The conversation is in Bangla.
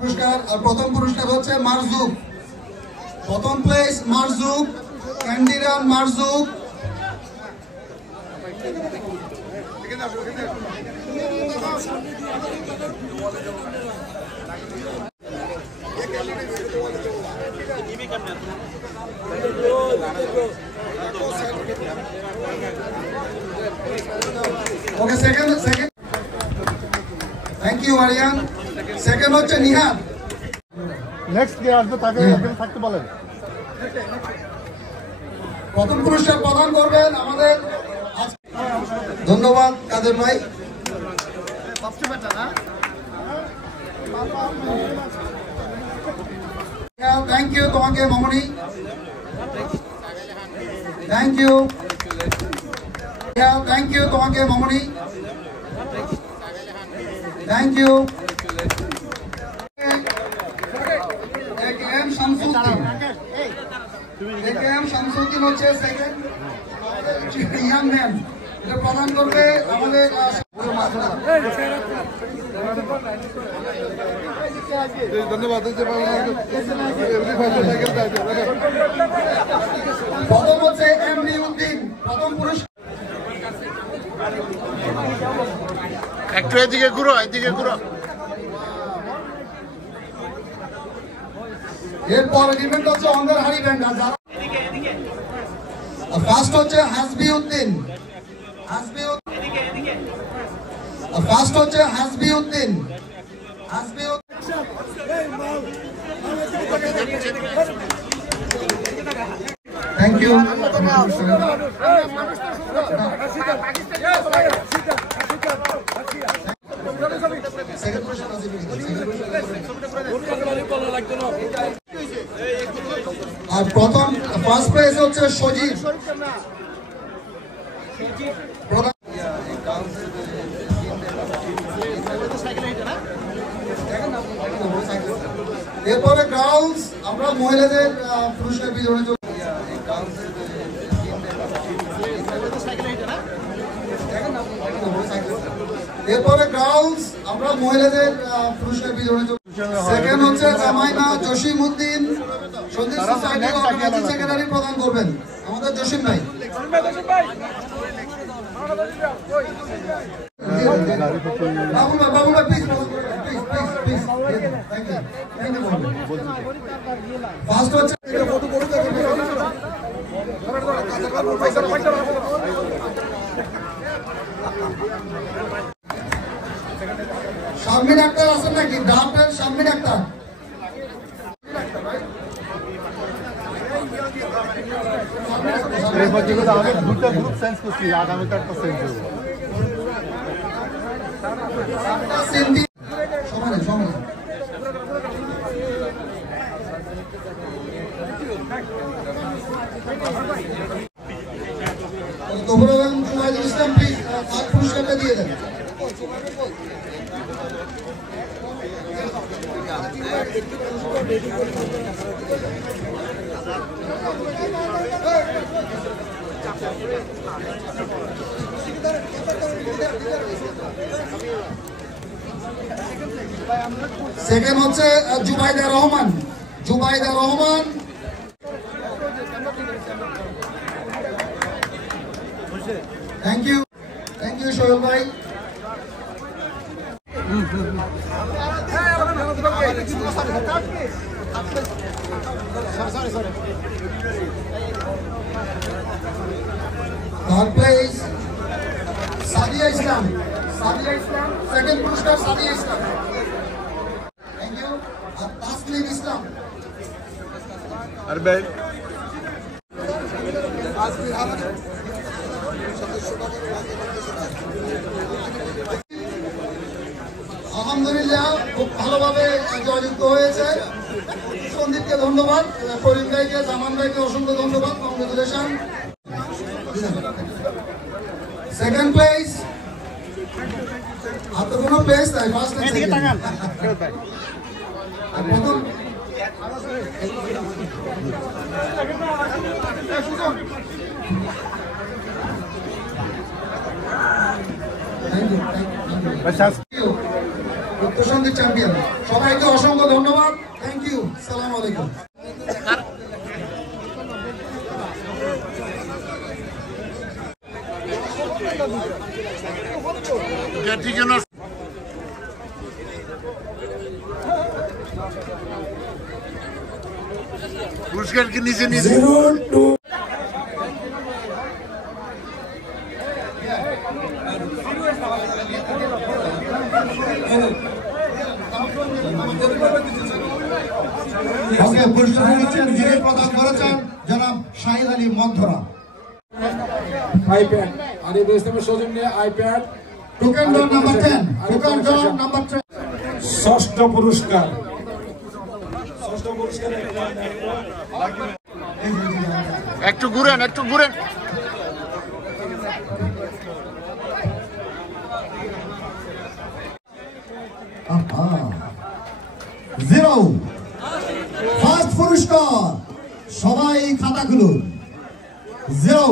পুরস্কার আর প্রথম পুরস্কার হচ্ছে মারজুক। প্রথম প্লেস মারজুক, ক্যান্ডিরান Marzuk. Okay, second. Thank you Aryan. Second হচ্ছে নিহার। নেক্সট কে আসবে তাকে থাকতে বলেন। প্রথম পুরস্কার প্রদান করবেন আমাদের। ধন্যবাদ কাদের ভাই। থ্যাংক ইউ তোমাকে মামনি। থ্যাংক ইউ তোমাকে মামনি। Thank you. শামসুদ্দিন হচ্ছে সেকেন্ড ইয়াং ম্যান। এটা প্রদান করবে আমাদের ধন্যবাদ। প্রথম হচ্ছে এমডি উদ্দিন, প্রথম পুরস্কার। একটু এদিকে ঘুরো। এরপর ইভেন্ট হচ্ছে অঙ্গনহারি ব্যান্ড। ফার্স্ট হচ্ছে হাসবি উদ্দিন। Thank you. আর প্রথম ফার্স্ট প্রাইজ হচ্ছে সজীব। এরপরে গার্লস, আমরা মহিলাদের পুরস্কার বিতরণের জন্য সেকেন্ড হচ্ছে জামাইনা Jasim Uddin, Sandwip society organizing secretary প্রদান করবেন আমাদের জসিম ভাই। বাবুল ভাই প্লিজ। ফার্স্ট হচ্ছে শাম্মী ডাক্তার আছেন নাকি? Doctor Shammi doctor. দুটো গ্রুপ চেঞ্জ করছি, আগামীতে একটা চেঞ্জ হবে। ইসলাম প্লিজ পুরস্কারটা দিয়ে দেন। সেকেন্ড হচ্ছে জুবাইদা রহমান। থ্যাংক ইউ সোহেল ভাই। Third place Sadia Islam. Second পুরস্কার সাদিয়া ইসলাম। Thank you. আর তাসলিম ইসলাম। আলহামদুলিল্লাহ খুব ভালোভাবে জয়যুক্ত হয়েছে। সন্দীপকে ধন্যবাদ, করিম ভাইকে, জামান ভাইকে অসংখ্য ধন্যবাদ। কংগ্রেচুলেশন। সেকেন্ড প্লেস আর তো কোনো প্লেস নাই, ফার্স্ট প্রথম Thank you. প্রশান্তির চ্যাম্পিয়ন। সবাইকে অসংখ্য ধন্যবাদ, থ্যাংক ইউ, সালাম আলাইকুম। পুরস্কার কি নিচে নিচে পুরস্কার দিচ্ছেন, যিনি প্রদান করেছেন জনাব শাহিদ আলী মধ্যরা। আইপ্যাড আরিফুল ইসলামের সৌজন্যে iPad token draw number 10, token draw number 10। ষষ্ঠ পুরস্কার একটু ঘুরেন একটু ঘুরেন জিরো ফার্স্ট পুরস্কার, সবাই খাতা খুলুন। জিরো